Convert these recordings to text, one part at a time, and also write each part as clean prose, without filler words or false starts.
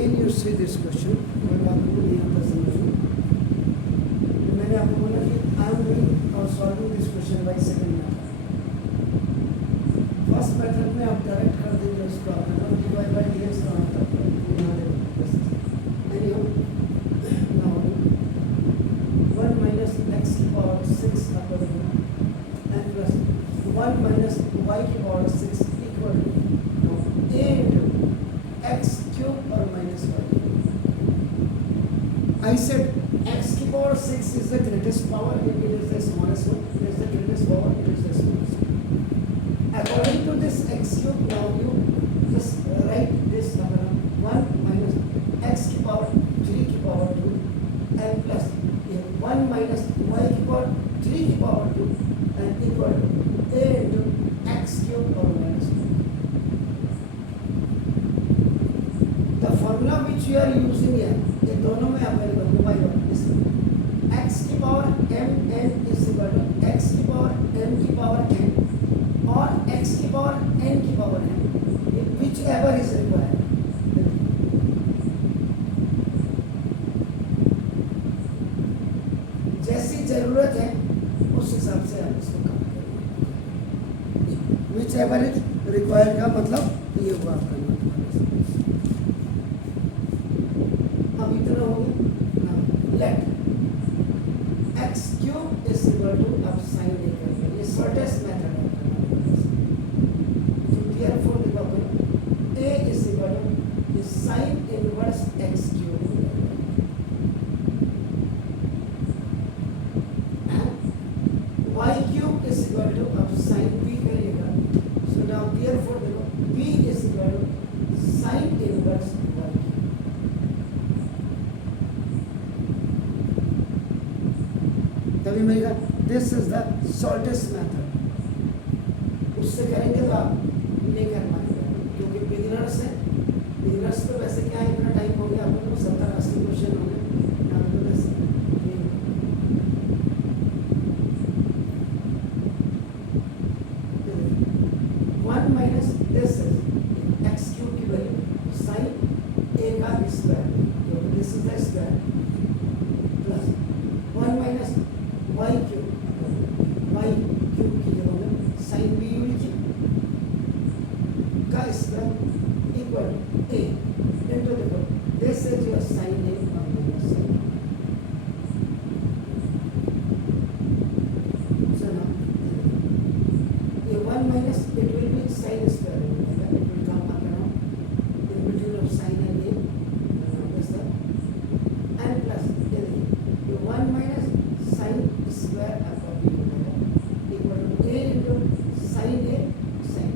again you see this question, अगर आपको नहीं आता समझो, मैंने आपको बोला कि I am doing or solving this question by second method. First method में आप डायरेक्ट कर देंगे उसको, आप ना dy by dx का मतलब यहाँ देखो anyhow now 1 minus x की power 6 upon and plus 1 minus y की power 6 equal to a into x cube or minus y. I said x की power 6 is the greatest power, it is the smallest one. It is the greatest power, it is the smallest one. According to this x cube, now you just write this number 1 minus x की power 3 की power 2 and plus 1 minus y की power 3 की power 2 and equal to a into x cube or minus 1. The formula which you are using here, ये दोनों में available mobile और x की power m n is equal to x की power m की power n और x की power n की power n, which ever is required. जैसी जरूरत है उस हिसाब से आप इसको काम करेंगे. which ever is required का मतलब ये हुआ आपका. अब इतना हो गया. Let x cube is equal to अब sin a करेंगे, ये shortest method है. तो therefore देखो a is equal to sin inverse x cube and y cube is equal to अब sin b करिएगा. So now therefore देखो b is equal to sin inverse y cube. तभी मिलेगा. This is the shortest method. उससे करेंगे तो आप नहीं कर पाएंगे क्योंकि बिगिनर्स हैं. बिगिनर्स तो वैसे क्या है, इतना टाइम हो गया आपको 70-80 क्वेश्चन हो गए. One minus this x cube की वैल्यू साइन ए का square, this is the square plus 1 minus y cube की जगह में साइन बी यू लिखिए का स्क्वायर इक्वल ए इंटू देखो दिस इज योर साइन ए और माइनस साइन. सो नाउ ये 1 minus it will be sine square, it will come up around in between of sine and A this and plus ये 1 minus sine square आपका b हो जाएगा equal to a into sine a sine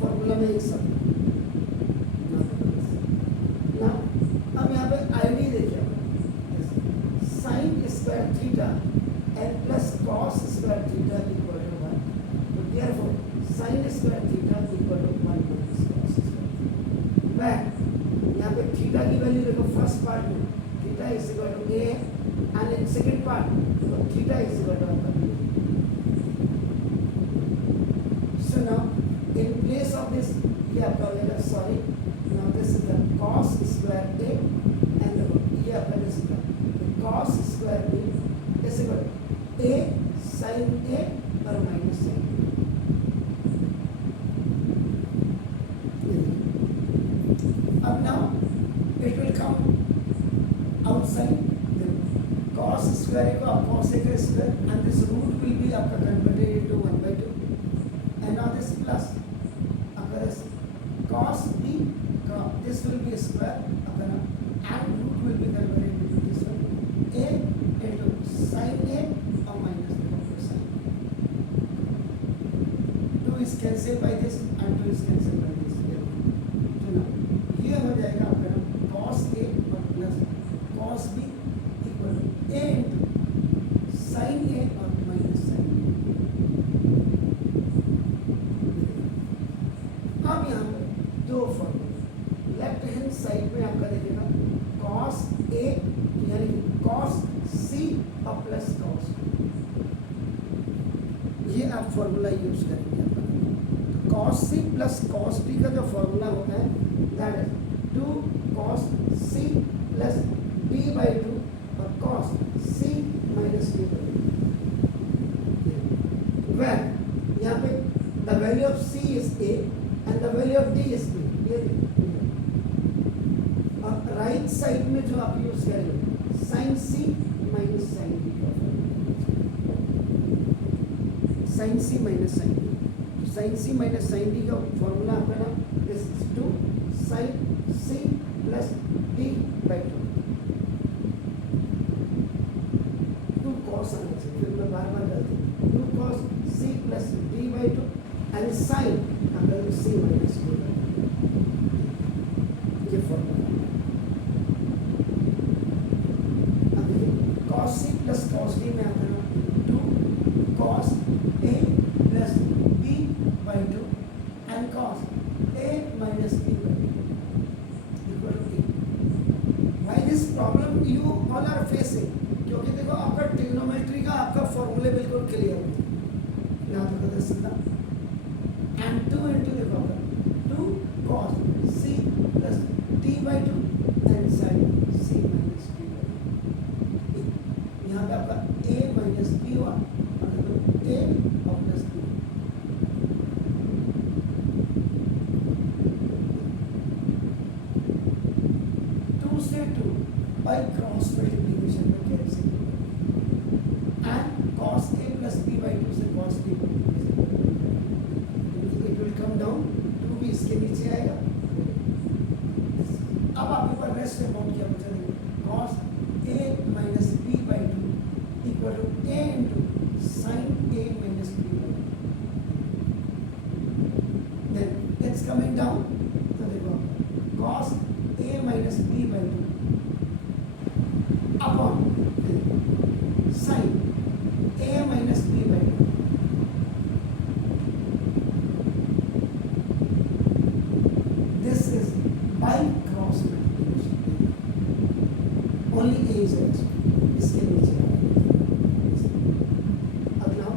formula में एक सब ना. अब यहाँ पे आईडी देखिए sine square theta and plus cos square theta equal to 1. तो therefore sine square theta equal to 1 minus cos square. मैं यहाँ पे थीटा की वैल्यू देखो फर्स्ट पार्ट में theta is equal to a and in second part so theta is equal to alpha. So now in place of this ये आपका हो जाएगा sorry now this is the cos square a and ये आपका this is the cos square b is equal to a sin a और minus sin. अब now it will come outside cos square को आप cos a का square and this root will be आपका converted into 1/2 and now this plus आपका this cos b का this will be a square आपका ना and root will be converted into this one a into sin a or minus sin. 2 is cancelled by this and 2 is cancelled by this. तो ना ये हो जाएगा आपका ना cos a और plus cos b equal to a into sin a और minus sin a. अब यहाँ पर दो फॉर्मूला लेफ्ट हैंड साइड में आपका देखिएगा cos a यानी cos c और प्लस cos, ये आप फॉर्मूला यूज करेंगे. cos c plus cos b का जो फॉर्मूला होता है that is 2 cos c plus d by 2 or cos c minus d by 2. Where यहाँ पे the value of c is a and the value of d is b. और right side में जो आप यूज करेंगे sin c minus sin d का sin c minus sin d. sin c minus sin d का formula आपका ना this is 2 sin c plus d by 2. 2 cos आना चाहिए, फिर मैं बार बार गलती 2 cos c plus d by 2 and sin अगर c minus d by 2 ये फॉर्मूला. अब देखिए cos c plus cos d में आता है 2 cos a plus b by 2 and cos a minus b by 2 equal to a. Why this problem you all are facing? क्योंकि देखो आपका trigonometry का आपका फॉर्मूले बिल्कुल क्लियर है. यहाँ तो कहते सीधा and 2 into देखो आपका 2 cos c plus d by 2 and sin c minus d by 2. यहाँ पे आपका a minus b हुआ और देखो a और plus b. 2 से 2 by cross multiplication में cancel and cos a plus b by 2 से cos b. It will come down 2 भी इसके नीचे आएगा. अब आपके पास रेस्ट अमाउंट क्या बचा देंगे cos a minus b by 2 equal to a into sin a minus b by 2. Then it's coming down. तो देखो cos a minus b by 2 upon sin a minus b by 2. This is by cross multiplication. Only a is right. इसके नीचे अगला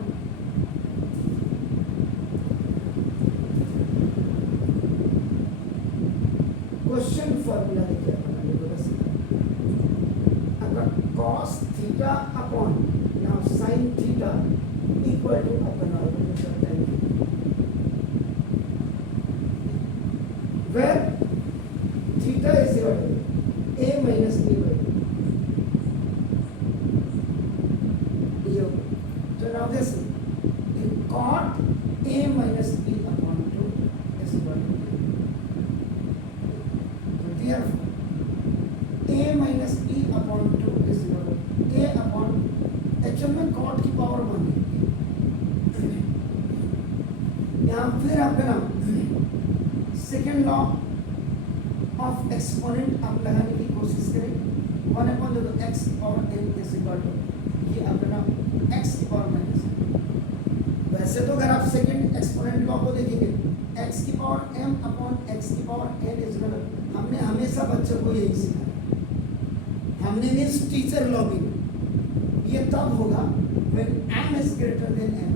question formula देखिए अगर cos theta upon now sin theta equal to upon order tan where theta is equal to a minus b by 2. So now this cot a minus b upon 2 is equal to so therefore a minus b upon 2 is equal to a upon actual में cot की power 1 है. यहाँ फिर आपका नाम second law of exponent आप लगाने की कोशिश करें 1 अपॉन जो x power n is equal to ये आपका नाम x की पावर माइनस. वैसे तो अगर आप सेकेंड एक्सपोनेंट लॉ को देखेंगे x की पावर m अपॉन x की power n is equal to हमने हमेशा बच्चों को यही सिखाया. हमने मींस टीचर लॉ भी ये तब होगा when m is greater than n.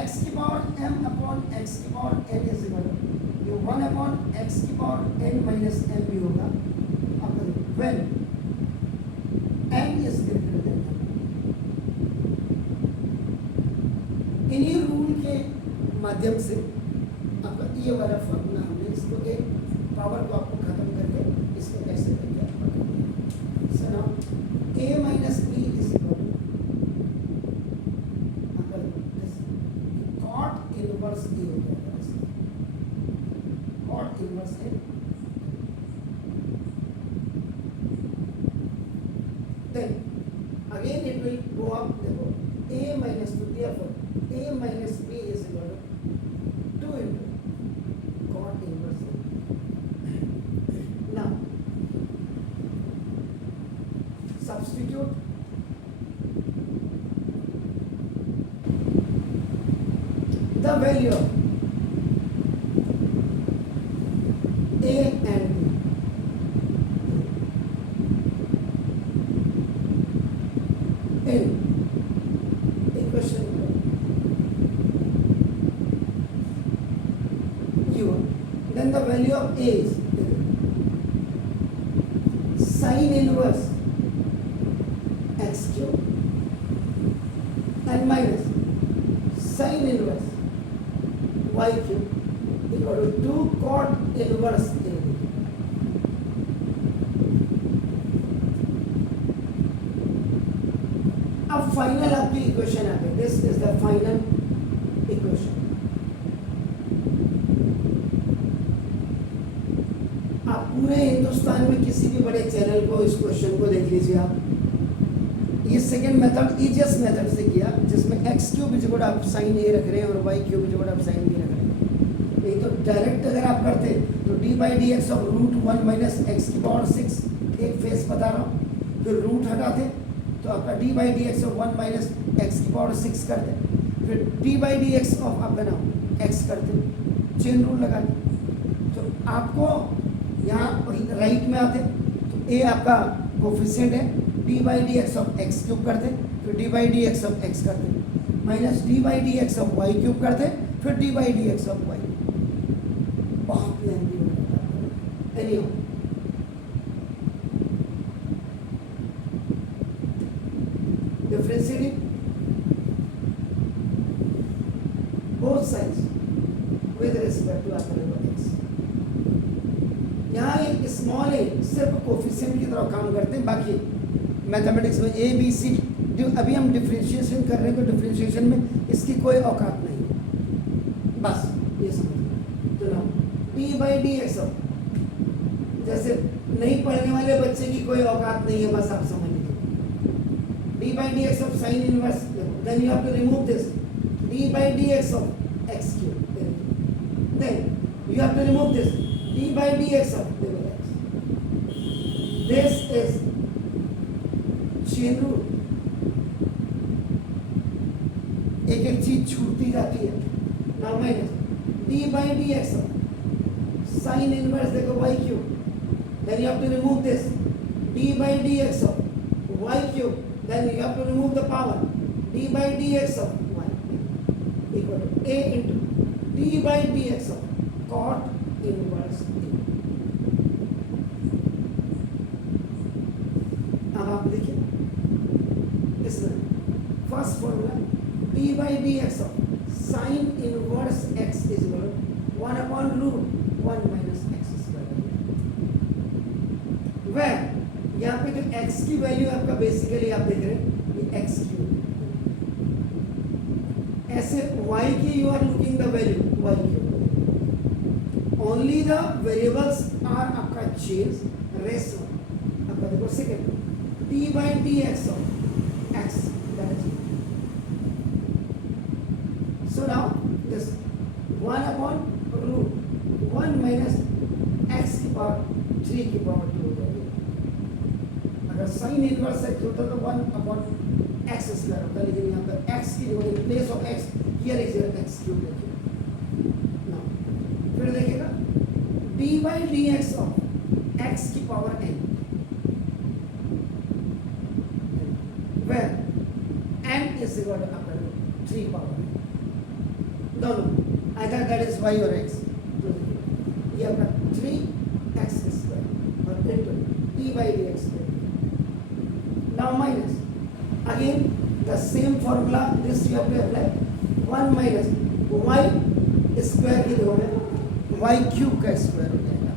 x की पावर m अपॉन x की power n is equal to ये 1 अपॉन x की पावर n माइनस m भी होगा अब when n is greater than m. इन्हीं रूल के माध्यम से आपका ये वाला फॉर्मूला हमने इसको एक पावर को आपको खत्म करके इसको कैसे करके so now a minus b is equal to cot inverse a हो जाएगा cot inverse a. Then again it will go up देखो a minus 2 therefore a minus b is equal to 2 into cot inverse a. Now substitute the value of a and b. In equation u. then the value of a is sin inverse x cube and minus sin inverse y cube equal to 2 cot inverse a. अब final आपकी equation आ गई. This is the final equation. आप पूरे हिंदुस्तान में किसी भी बड़े channel को इस क्वेश्चन को देख लीजिए आप. ये सेकेंड मेथड इजिएस्ट मेथड से किया जिसमें एक्स क्यूब इज इक्वल आप साइन ए रख रहे हैं और वाई क्यूब इज इक्वल आप साइन बी रख रहे हैं. नहीं तो डायरेक्ट अगर आप करते तो d by d x of root 1 minus x की पावर 6 एक फेस बता रहा हूँ, फिर रूट हटाते तो आपका D by d x of 1 minus x की पावर 6 करते, फिर d by d x of आपका नाम एक्स करते, चेन रूल लगाते. तो आपको यहाँ राइट में आते तो ए आपका कोफिशिएंट है, d by d x of x cube करते, फिर d by d x of x करते, minus d by d x of y cube करते, फिर d by d x of y. बहुत लेंथी हो जाता है. Anyhow differentiating both sides with respect to x. यहाँ एक स्मॉल ए सिर्फ कोफिशिएंट की तरह काम करते हैं, बाकी मैथमेटिक्स में ए बी सी अभी हम डिफरेंशिएशन कर रहे हैं तो डिफरेंशिएशन में इसकी कोई औकात नहीं है. बस ये समझ. तो ना डी बाई डी एक्स जैसे नहीं पढ़ने वाले बच्चे की कोई औकात नहीं है, बस आप समझ लीजिए. d by dx of sin inverse, then you have to remove this d by dx of x cube, then you have to remove this d by dx of x. This is chain rule. एक एक चीज छूटती जाती है. now minus d by dx of sin inverse देखो y cube, then you have to remove this d by dx of y cube, then you have to remove the power d by dx of y equal to a into d by dx of cot inverse a. अब आप देखिए इसमें first formula d by dx of sin inverse x is equal to 1 upon root 1 minus x square. where यहाँ पे जो x की value आपका basically आप देख रहे हैं ये x क्यूब, ऐसे y की you are looking the value y cube. Only the variables are आपका चेंज, रेस्ट आपका देखो second d by dx of x, that is. so now this 1 upon root 1 minus x की power 3 की power 2 value. अगर sine inverse x होता तो 1 upon x square होता, लेकिन यहाँ पर एक्स की जगह in place of x here is x cube देखिए. नाउ फिर देखिएगा d by d x of x की power n, where n is equal to 3 power दोनों आइदर दैट इज y और x. ये अपना 3x स्क्वायर और into d by d x. Now minus again the same formula, this you have to apply 1 minus y square की जगह में y cube का square हो जाएगा.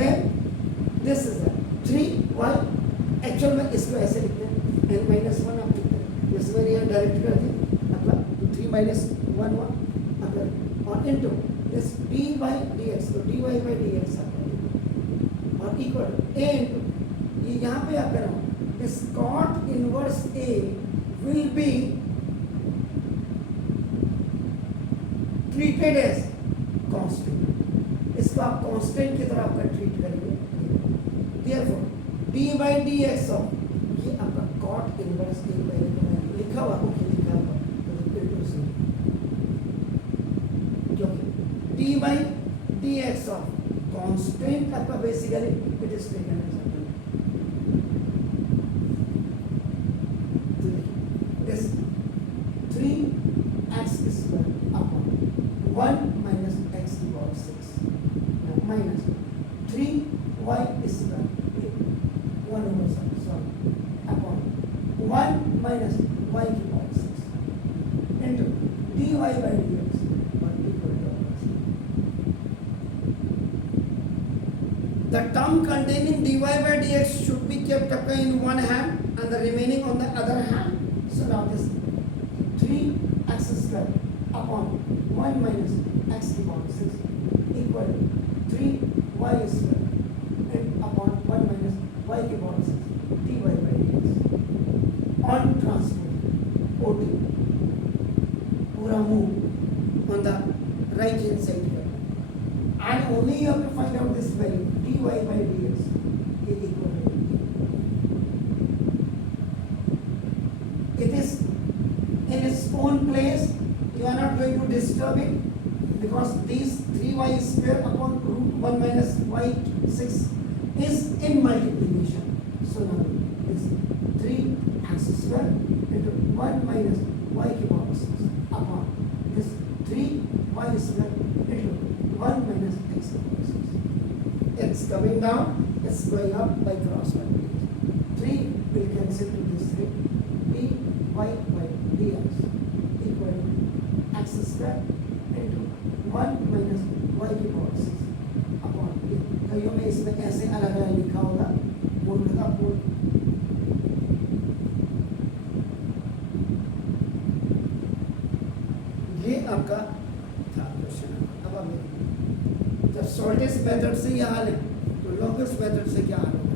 then this is the 3y, actual में इसको ऐसे लिखते हैं n minus 1 आप लिखते हैं, इसमें ये डायरेक्ट कर दिए मतलब 3 minus 1 1 अगर और into this d by dx, तो dy by dx और इक्वल a इनटू ये यहाँ पे आप करो this cot inverse A will be treated as constant. इसको आप कांस्टेंट की तरह आपका ट्रीट करेंगे. therefore d by dx of ये आपका cot inverse A लिखा हुआ ओके लिखा हुआ क्योंकि d by dx of constant आपका basically it is taken as this 3x square upon 1 minus x to the power 6. Minus 3y square 1 over sorry upon 1 minus y की power 6 into dy by dx और equal to the term containing dy by dx should be kept up in one hand and the remaining on the other hand. So now this 3x square upon 1 minus x to the power 6 equal to 3y square and upon 1 minus y to the power 6 dy by dx on transpose OT पूरा move on the right hand side here and only you have to find out this value dy by dx is equal to it is in its own place. You are not going to disturb it because these 3y square upon root 1 minus y 6 is in multiplication. So now this 3x square into 1 minus y की power 6 upon this 3y square into 1 minus x की power 6. It's coming down, it's going up by cross multiplication. 3 will cancel to this 3. dy by dx equal to x square into 1 minus y की power 6 upon कईयों में इसमें ऐसे अलग अलग लिखा होगा मूल का मूल ये आपका था क्वेश्चन। अब जब शॉर्टेस्ट मेथड से ये हल है तो लॉन्गेस्ट मेथड से क्या हल होगा।